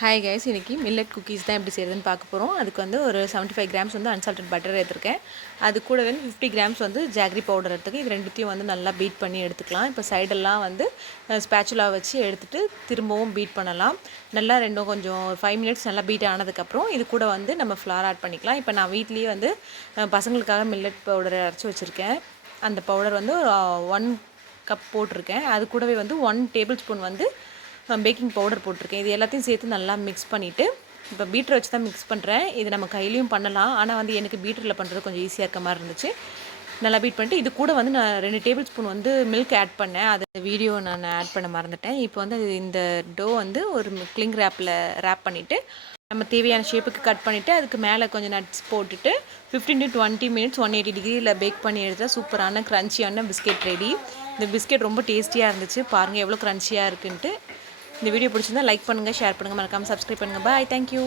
Hi guys, இன்றைக்கி millet cookies தான் எப்படி செய்கிறதுன்னு பார்க்க போகிறோம். அதுக்கு வந்து ஒரு 75 கிராம்ஸ் வந்து அன்சால்டட் பட்டர் எடுத்துருக்கேன். அது கூட வந்து 50 கிராம்ஸ் வந்து ஜாகரி பவுடர் எடுத்துக்கேன். இது ரெண்டுத்தையும் வந்து நல்லா பீட் பண்ணி எடுத்துக்கலாம். இப்போ சைடெல்லாம் வந்து ஸ்பேச்சுலா வச்சு எடுத்துகிட்டு திரும்பவும் பீட் பண்ணலாம். நல்லா கொஞ்சம் 5 மினிட்ஸ் நல்லா பீட் ஆனதுக்கப்புறம் இது கூட வந்து நம்ம ஃப்ளார் ஆட் பண்ணிக்கலாம். இப்போ நான் வீட்லேயே வந்து பசங்களுக்காக மில்லட் பவுடரை அரைச்சி வச்சுருக்கேன். அந்த பவுடர் வந்து 1 கப் போட்டிருக்கேன். அது கூடவே வந்து 1 டேபிள் ஸ்பூன் வந்து பேக்கிங் பவுடர் போட்டிருக்கேன். இது எல்லாத்தையும் சேர்த்து நல்லா மிக்ஸ் பண்ணிவிட்டு, இப்போ பீட்டரை வச்சு தான் மிக்ஸ் பண்ணுறேன். இது நம்ம கையிலையும் பண்ணலாம், ஆனால் வந்து எனக்கு பீட்டரில் பண்ணுறது கொஞ்சம் ஈஸியாக இருக்க மாதிரி இருந்துச்சு. நல்லா பீட் பண்ணிட்டு இது கூட வந்து நான் 2 டேபிள் ஸ்பூன் வந்து மில்க் ஆட் பண்ணேன். அது வீடியோ நான் ஆட் பண்ண மறந்துட்டேன். இப்போ வந்து இந்த டோ வந்து ஒரு கிளிங் ரேப் பண்ணிவிட்டு நம்ம தேவையான ஷேப்புக்கு கட் பண்ணிவிட்டு அதுக்கு மேலே கொஞ்சம் நட்ஸ் போட்டுட்டு 15 to 20 மினிட்ஸ் 180 டிகிரியில் பேக் பண்ணி எடுத்தால் சூப்பரான க்ரன்ச்சியான பிஸ்கெட் ரெடி. இந்த பிஸ்கெட் ரொம்ப டேஸ்டியாக இருந்துச்சு. பாருங்கள் எவ்வளோ க்ரன்ச்சியாக இருக்குன்ட்டு. இந்த வீடியோ பிடிச்சிருந்தா லைக் பண்ணுங்கள், ஷேர் பண்ணுங்கள், மறக்காமல் சப்ஸ்கிரைப் பண்ணுங்கள். பாய், தேங்க்யூ.